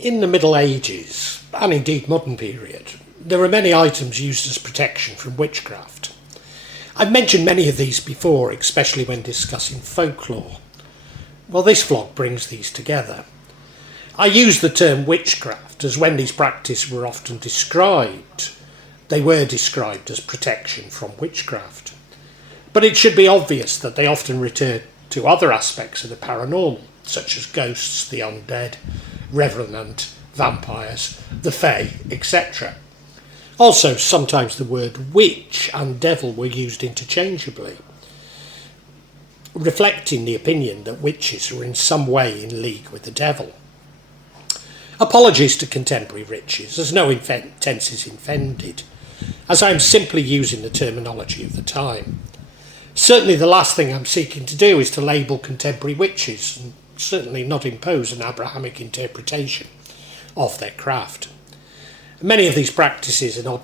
In the Middle Ages, and indeed modern period, there are many items used as protection from witchcraft. I've mentioned many of these before, especially when discussing folklore. Well, this vlog brings these together. I use the term witchcraft as when these practices were often described, they were described as protection from witchcraft. But it should be obvious that they often refer to other aspects of the paranormal, such as ghosts, the undead, Revenant, vampires, the fae, etc. Also, sometimes the word witch and devil were used interchangeably, reflecting the opinion that witches were in some way in league with the devil. Apologies to contemporary witches, as no offence is intended, as I am simply using the terminology of the time. Certainly the last thing I'm seeking to do is to label contemporary witches, and certainly not impose an Abrahamic interpretation of their craft. Many of these practices and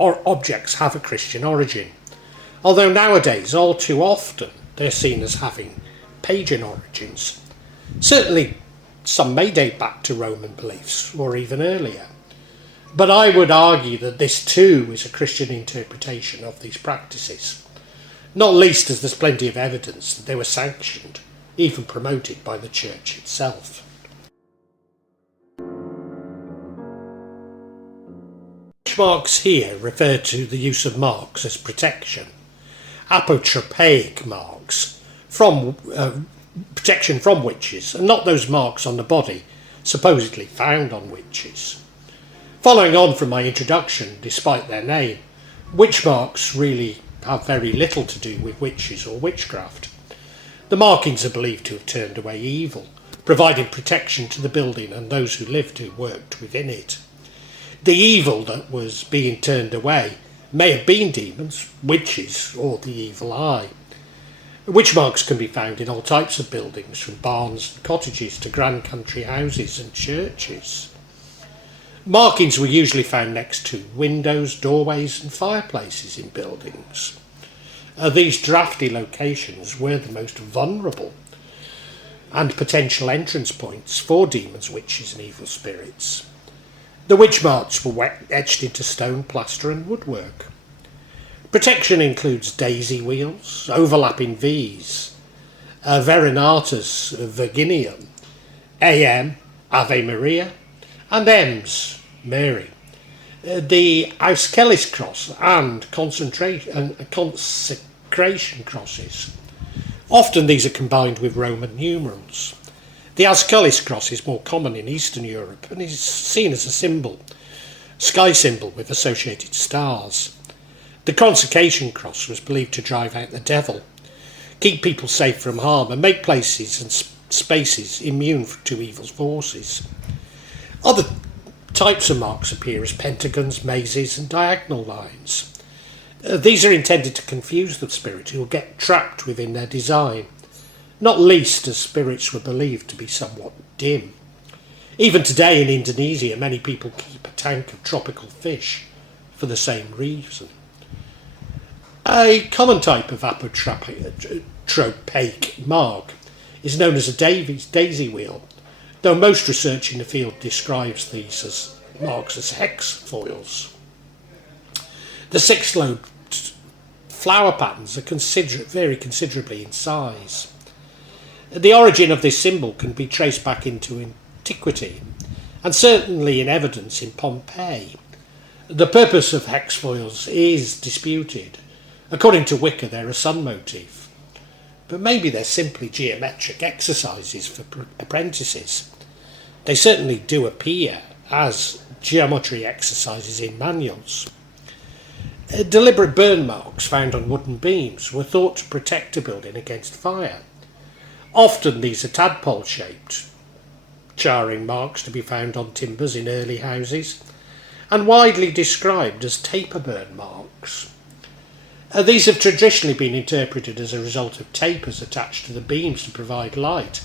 objects have a Christian origin, although nowadays all too often they're seen as having pagan origins. Certainly some may date back to Roman beliefs or even earlier, but I would argue that this too is a Christian interpretation of these practices, not least as there's plenty of evidence that they were sanctioned, even promoted by the church itself. Marks here refer to the use of marks as protection. Apotropaic marks from protection from witches, and not those marks on the body supposedly found on witches. Following on from my introduction, despite their name, witch marks really have very little to do with witches or witchcraft. The markings are believed to have turned away evil, providing protection to the building and those who lived who worked within it. The evil that was being turned away may have been demons, witches, or the evil eye. Witch marks can be found in all types of buildings, from barns and cottages to grand country houses and churches. Markings were usually found next to windows, doorways and fireplaces in buildings. These drafty locations were the most vulnerable and potential entrance points for demons, witches and evil spirits. The witch marks were etched into stone, plaster and woodwork. Protection includes daisy wheels, overlapping V's, Verinatus Virginium, AM, Ave Maria, and M's, Mary. The Auskellis cross and consecration crosses. Often these are combined with Roman numerals. The Auskellis cross is more common in Eastern Europe and is seen as a symbol, sky symbol with associated stars. The consecration cross was believed to drive out the devil, keep people safe from harm and make places and spaces immune to evil's forces. Other types of marks appear as pentagons, mazes and diagonal lines. These are intended to confuse the spirit who will get trapped within their design, not least as spirits were believed to be somewhat dim. Even today in Indonesia, many people keep a tank of tropical fish for the same reason. A common type of apotropaic mark is known as a daisy wheel, though most research in the field describes these as marks as hex foils. The six-lobed flower patterns vary considerably in size. The origin of this symbol can be traced back into antiquity, and certainly in evidence in Pompeii. The purpose of hex foils is disputed. According to Wicca, they're a sun motif, but maybe they're simply geometric exercises for apprentices. They certainly do appear as geometry exercises in manuals. Deliberate burn marks found on wooden beams were thought to protect a building against fire. Often these are tadpole-shaped, charring marks to be found on timbers in early houses, and widely described as taper burn marks. These have traditionally been interpreted as a result of tapers attached to the beams to provide light,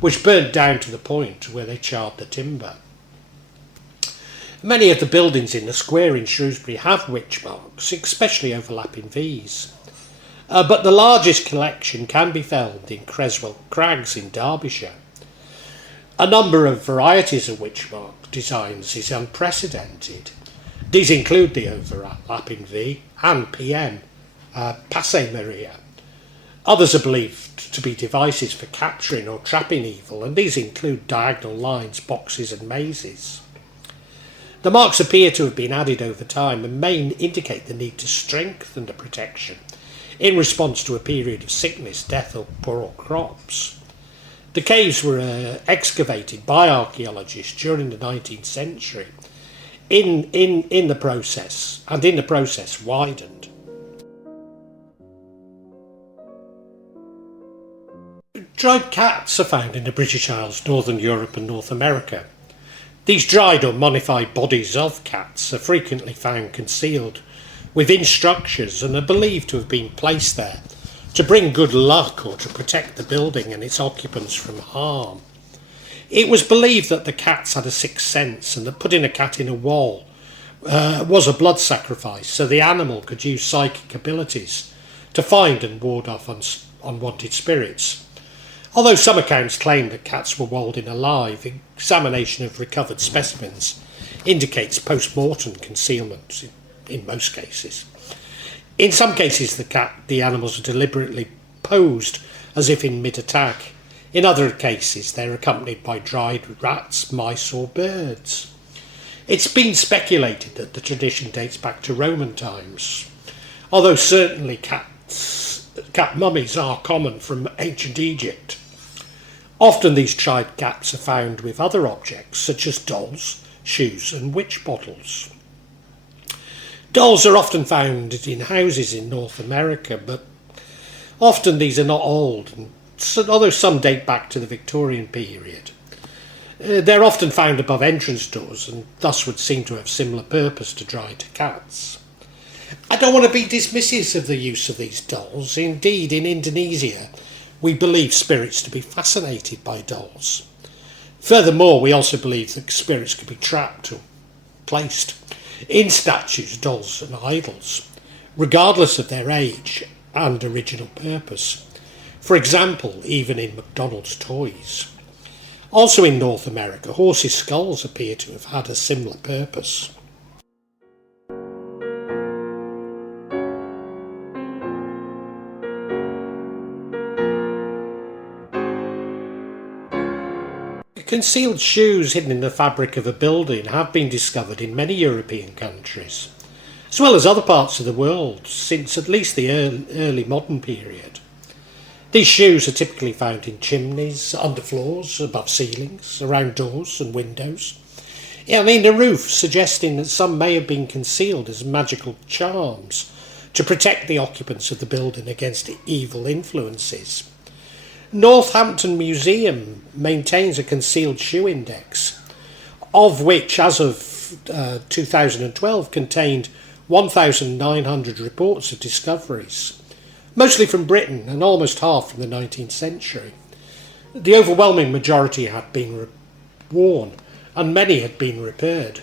which burnt down to the point where they charred the timber. Many of the buildings in the square in Shrewsbury have witch marks, especially overlapping V's. But the largest collection can be found in Creswell Crags in Derbyshire. A number of varieties of witch mark designs is unprecedented. These include the overlapping V and PM, Passe Maria. Others are believed to be devices for capturing or trapping evil, and these include diagonal lines, boxes and mazes. The marks appear to have been added over time and may indicate the need to strengthen the protection in response to a period of sickness, death or poor crops. The caves were excavated by archaeologists during the 19th century in the process widened. Dried cats are found in the British Isles, Northern Europe and North America. These dried or mummified bodies of cats are frequently found concealed within structures and are believed to have been placed there to bring good luck or to protect the building and its occupants from harm. It was believed that the cats had a sixth sense and that putting a cat in a wall was a blood sacrifice, so the animal could use psychic abilities to find and ward off unwanted spirits. Although some accounts claim that cats were walled in alive, examination of recovered specimens indicates post-mortem concealment in most cases. In some cases, the animals are deliberately posed as if in mid-attack. In other cases, they're accompanied by dried rats, mice or birds. It's been speculated that the tradition dates back to Roman times, although certainly cat mummies are common from ancient Egypt. Often these dried cats are found with other objects such as dolls, shoes and witch bottles. Dolls are often found in houses in North America, but often these are not old, although some date back to the Victorian period. They're often found above entrance doors and thus would seem to have similar purpose to dried cats. I don't want to be dismissive of the use of these dolls. Indeed, in Indonesia, we believe spirits to be fascinated by dolls. Furthermore, we also believe that spirits could be trapped or placed in statues, dolls and idols, regardless of their age and original purpose. For example, even in McDonald's toys. Also in North America, horses' skulls appear to have had a similar purpose. Concealed shoes hidden in the fabric of a building have been discovered in many European countries, as well as other parts of the world, since at least the early modern period. These shoes are typically found in chimneys, underfloors, above ceilings, around doors and windows, and in the roof, suggesting that some may have been concealed as magical charms to protect the occupants of the building against evil influences. Northampton Museum maintains a concealed shoe index, of which, as of 2012, contained 1,900 reports of discoveries, mostly from Britain and almost half from the 19th century. The overwhelming majority had been worn and many had been repaired.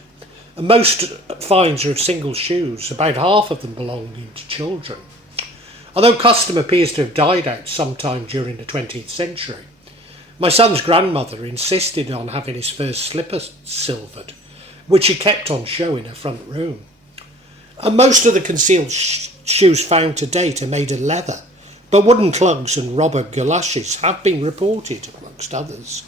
Most finds are of single shoes, about half of them belonging to children. Although custom appears to have died out sometime during the 20th century, my son's grandmother insisted on having his first slipper silvered, which he kept on show in her front room. And most of the concealed shoes found to date are made of leather, but wooden clugs and rubber galoshes have been reported, amongst others.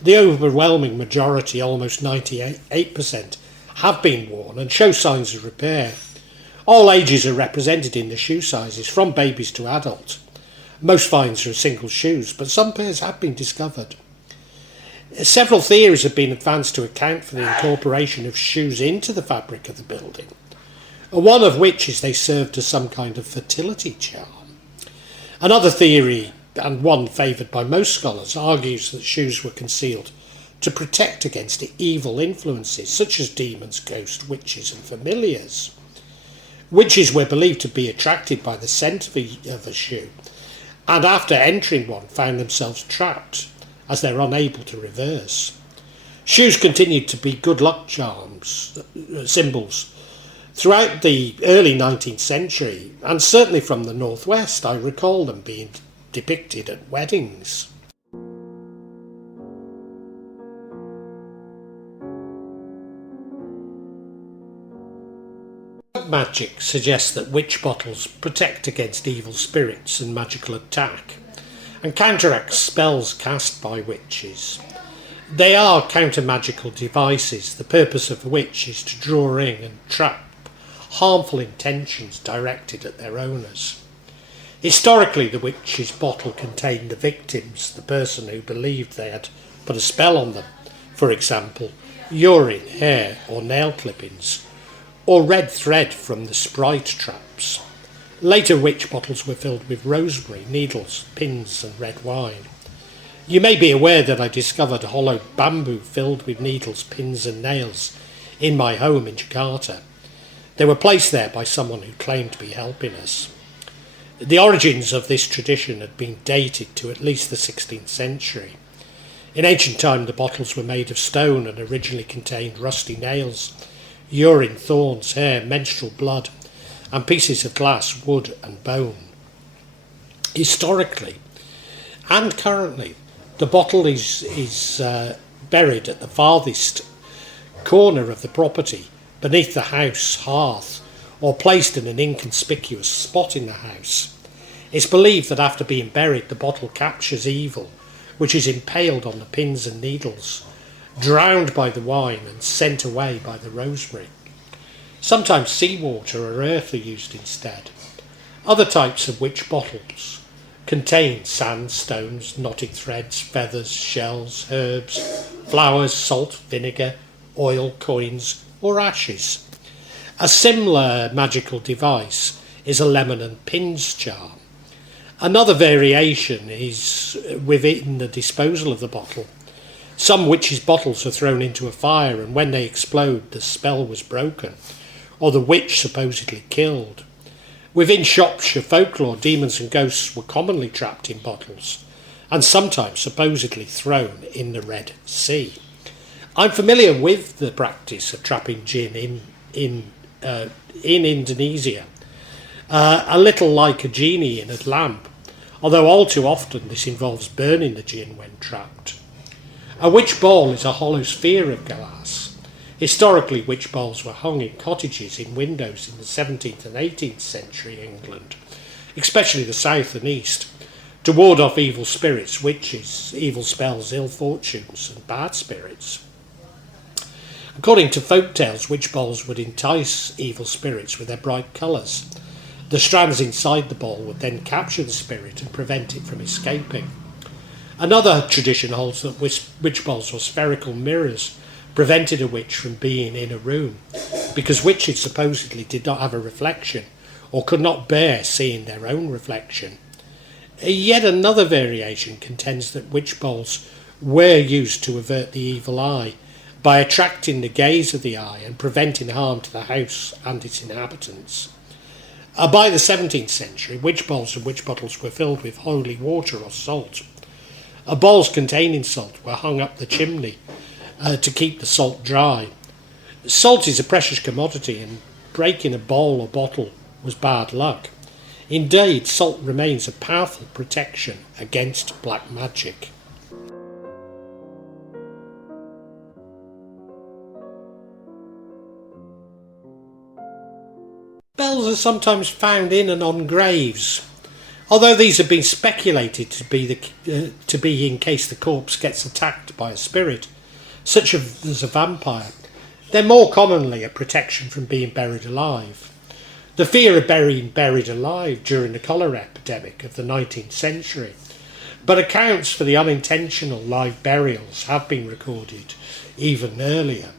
The overwhelming majority, almost 98%, have been worn and show signs of repair. All ages are represented in the shoe sizes, from babies to adult. Most finds are single shoes, but some pairs have been discovered. Several theories have been advanced to account for the incorporation of shoes into the fabric of the building, one of which is they served as some kind of fertility charm. Another theory, and one favoured by most scholars, argues that shoes were concealed to protect against evil influences such as demons, ghosts, witches and familiars. Witches were believed to be attracted by the scent of a shoe, and after entering one found themselves trapped, as they're unable to reverse. Shoes continued to be good luck charms, symbols, throughout the early 19th century, and certainly from the northwest I recall them being depicted at weddings. Folk magic suggests that witch bottles protect against evil spirits and magical attack, and counteract spells cast by witches. They are counter-magical devices, the purpose of which is to draw in and trap harmful intentions directed at their owners. Historically, the witch's bottle contained the victims, the person who believed they had put a spell on them, for example, urine, hair or nail clippings, or red thread from the sprite traps. Later witch bottles were filled with rosemary, needles, pins and red wine. You may be aware that I discovered hollowed bamboo filled with needles, pins and nails in my home in Jakarta. They were placed there by someone who claimed to be helping us. The origins of this tradition had been dated to at least the 16th century. In ancient time, the bottles were made of stone and originally contained rusty nails, urine, thorns, hair, menstrual blood, and pieces of glass, wood and bone. Historically and currently, the bottle is buried at the farthest corner of the property, beneath the house hearth, or placed in an inconspicuous spot in the house. It's believed that after being buried, the bottle captures evil, which is impaled on the pins and needles, drowned by the wine and sent away by the rosemary. Sometimes seawater or earth are used instead. Other types of witch bottles contain sand, stones, knotted threads, feathers, shells, herbs, flowers, salt, vinegar, oil, coins, or ashes. A similar magical device is a lemon and pins charm. Another variation is within the disposal of the bottle. Some witches' bottles are thrown into a fire, and when they explode, the spell was broken, or the witch supposedly killed. Within Shropshire folklore, demons and ghosts were commonly trapped in bottles, and sometimes supposedly thrown in the Red Sea. I'm familiar with the practice of trapping jinn in Indonesia, a little like a genie in a lamp, although all too often this involves burning the jinn when trapped. A witch ball is a hollow sphere of glass. Historically, witch balls were hung in cottages in windows in the 17th and 18th century England, especially the south and east, to ward off evil spirits, witches, evil spells, ill fortunes and bad spirits. According to folk tales, witch balls would entice evil spirits with their bright colours. The strands inside the ball would then capture the spirit and prevent it from escaping. Another tradition holds that witch balls or spherical mirrors prevented a witch from being in a room, because witches supposedly did not have a reflection or could not bear seeing their own reflection. Yet another variation contends that witch balls were used to avert the evil eye by attracting the gaze of the eye and preventing harm to the house and its inhabitants. By the 17th century, witch balls and witch bottles were filled with holy water or salt. Balls containing salt were hung up the chimney to keep the salt dry. Salt is a precious commodity, and breaking a bowl or bottle was bad luck. Indeed, salt remains a powerful protection against black magic. Spells are sometimes found in and on graves, although these have been speculated to be in case the corpse gets attacked by a spirit, such as a vampire. They're more commonly a protection from being buried alive. The fear of being buried alive during the cholera epidemic of the 19th century, but accounts for the unintentional live burials have been recorded even earlier.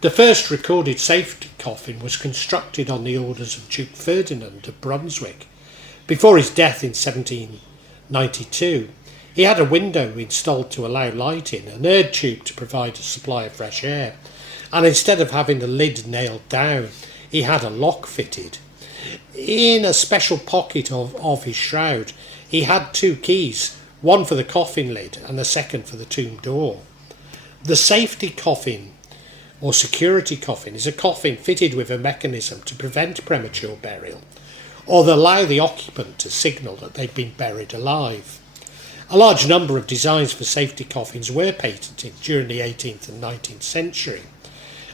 The first recorded safety coffin was constructed on the orders of Duke Ferdinand of Brunswick. Before his death in 1792, he had a window installed to allow light in, an air tube to provide a supply of fresh air, and instead of having the lid nailed down, he had a lock fitted. In a special pocket of his shroud, he had two keys, one for the coffin lid and the second for the tomb door. The safety coffin, or security coffin, is a coffin fitted with a mechanism to prevent premature burial, or to allow the occupant to signal that they've been buried alive. A large number of designs for safety coffins were patented during the 18th and 19th century,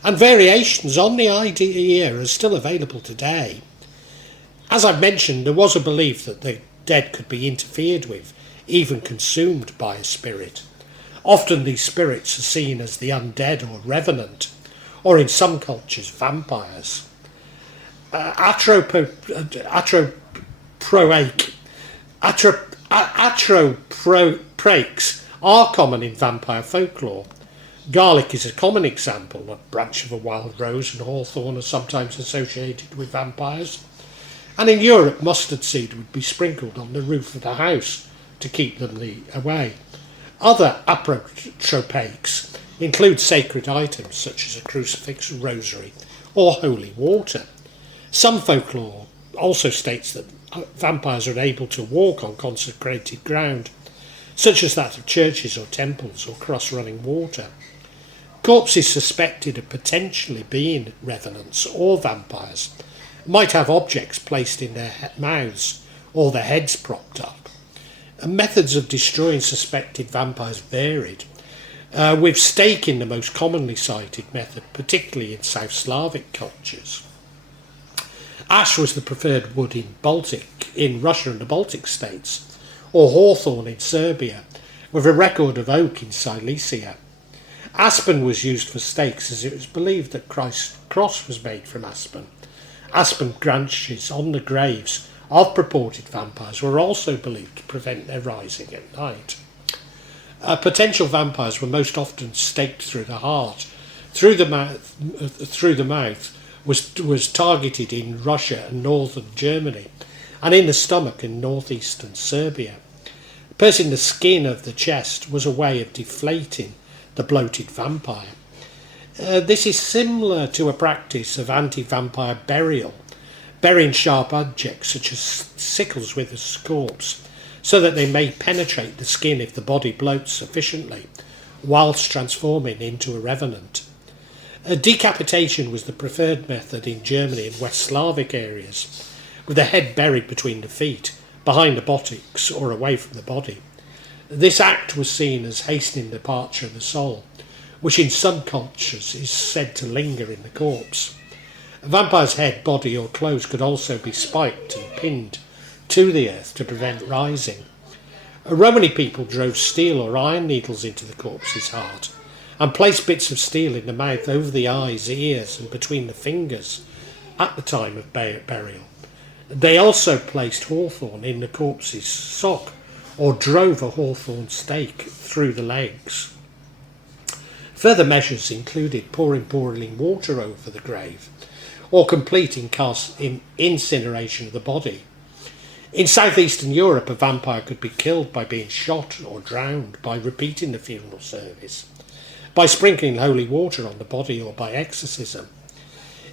and variations on the idea are still available today. As I've mentioned, there was a belief that the dead could be interfered with, even consumed by a spirit. Often these spirits are seen as the undead or revenant, or in some cultures, vampires. Atroprakes are common in vampire folklore. Garlic is a common example. A branch of a wild rose and hawthorn are sometimes associated with vampires. And in Europe, mustard seed would be sprinkled on the roof of the house to keep them away. Other apotropaics include sacred items such as a crucifix, rosary, or holy water. Some folklore also states that vampires are able to walk on consecrated ground, such as that of churches or temples or cross-running water. Corpses suspected of potentially being revenants or vampires might have objects placed in their mouths or their heads propped up. Methods of destroying suspected vampires varied, with staking the most commonly cited method, particularly in South Slavic cultures. Ash was the preferred wood in Russia and the Baltic states, or hawthorn in Serbia, with a record of oak in Silesia. Aspen was used for stakes, as it was believed that Christ's cross was made from aspen. Aspen branches on the graves of purported vampires were also believed to prevent their rising at night. Potential vampires were most often staked through the heart. Through the mouth was targeted in Russia and northern Germany, and in the stomach in northeastern Serbia. Piercing the skin of the chest was a way of deflating the bloated vampire. This is similar to a practice of anti-vampire burial, burying sharp objects such as sickles with a corpse, so that they may penetrate the skin if the body bloats sufficiently, whilst transforming into a revenant. Decapitation was the preferred method in Germany and West Slavic areas, with the head buried between the feet, behind the buttocks or away from the body. This act was seen as hastening the departure of the soul, which in some cultures is said to linger in the corpse. A vampire's head, body or clothes could also be spiked and pinned to the earth to prevent rising. Romany people drove steel or iron needles into the corpse's heart and placed bits of steel in the mouth, over the eyes, ears and between the fingers at the time of burial. They also placed hawthorn in the corpse's sock or drove a hawthorn stake through the legs. Further measures included pouring boiling water over the grave or completing incineration of the body. In southeastern Europe, a vampire could be killed by being shot or drowned, by repeating the funeral service, by sprinkling holy water on the body, or by exorcism.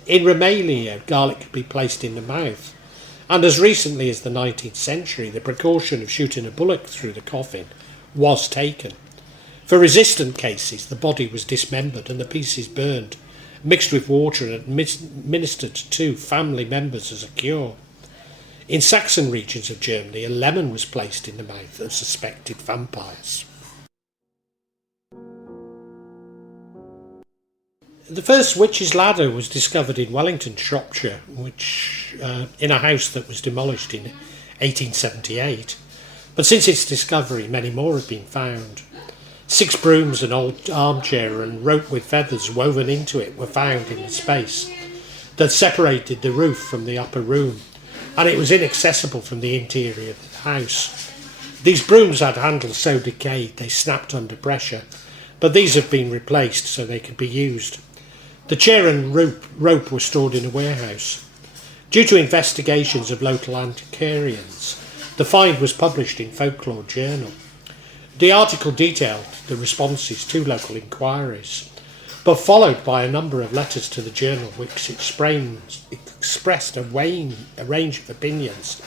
In Romania, garlic could be placed in the mouth, and as recently as the 19th century, the precaution of shooting a bullet through the coffin was taken. For resistant cases, the body was dismembered and the pieces burned, mixed with water and administered to family members as a cure. In Saxon regions of Germany, a lemon was placed in the mouth of suspected vampires. The first witch's ladder was discovered in Wellington, Shropshire, in a house that was demolished in 1878. But since its discovery, many more have been found. 6 brooms, an old armchair and rope with feathers woven into it were found in the space that separated the roof from the upper room, and it was inaccessible from the interior of the house. These brooms had handles so decayed they snapped under pressure, but these have been replaced so they could be used. The chair and rope were stored in a warehouse. Due to investigations of local antiquarians, the find was published in Folklore Journal. The article detailed the responses to local inquiries, but followed by a number of letters to the journal which expressed a range of opinions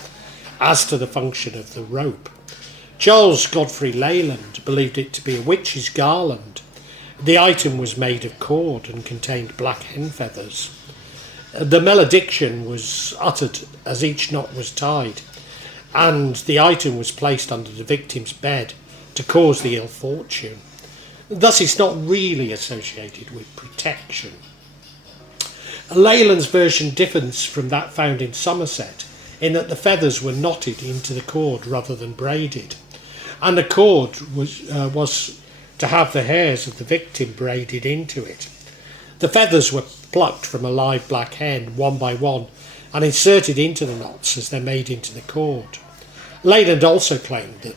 as to the function of the rope. Charles Godfrey Leyland believed it to be a witch's garland. The item was made of cord and contained black hen feathers. The malediction was uttered as each knot was tied, and the item was placed under the victim's bed to cause the ill fortune. Thus it's not really associated with protection. Leyland's version differs from that found in Somerset in that the feathers were knotted into the cord rather than braided, and the cord was to have the hairs of the victim braided into it. The feathers were plucked from a live black hen one by one and inserted into the knots as they're made into the cord. Leyland also claimed that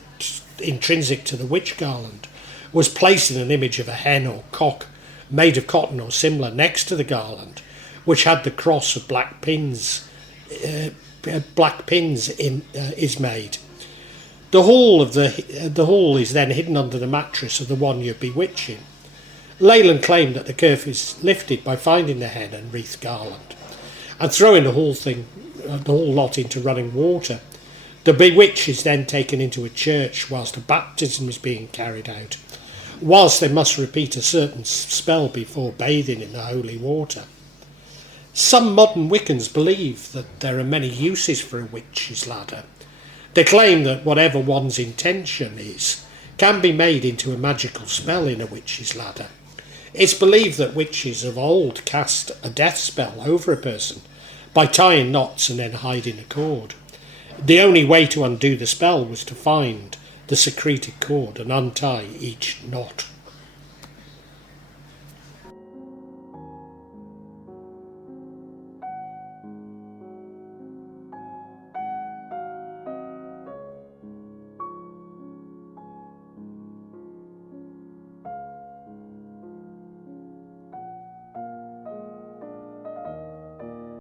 intrinsic to the witch garland was placing an image of a hen or cock made of cotton or similar next to the garland, which had the cross of black pins. Is made. The haul is then hidden under the mattress of the one you're bewitching. Leyland claimed that the curse is lifted by finding the hen and wreath garland and throwing the whole lot into running water. The bewitch is then taken into a church whilst a baptism is being carried out, whilst they must repeat a certain spell before bathing in the holy water. Some modern Wiccans believe that there are many uses for a witch's ladder. They claim that whatever one's intention is can be made into a magical spell in a witch's ladder. It's believed that witches of old cast a death spell over a person by tying knots and then hiding a cord. The only way to undo the spell was to find the secreted cord and untie each knot.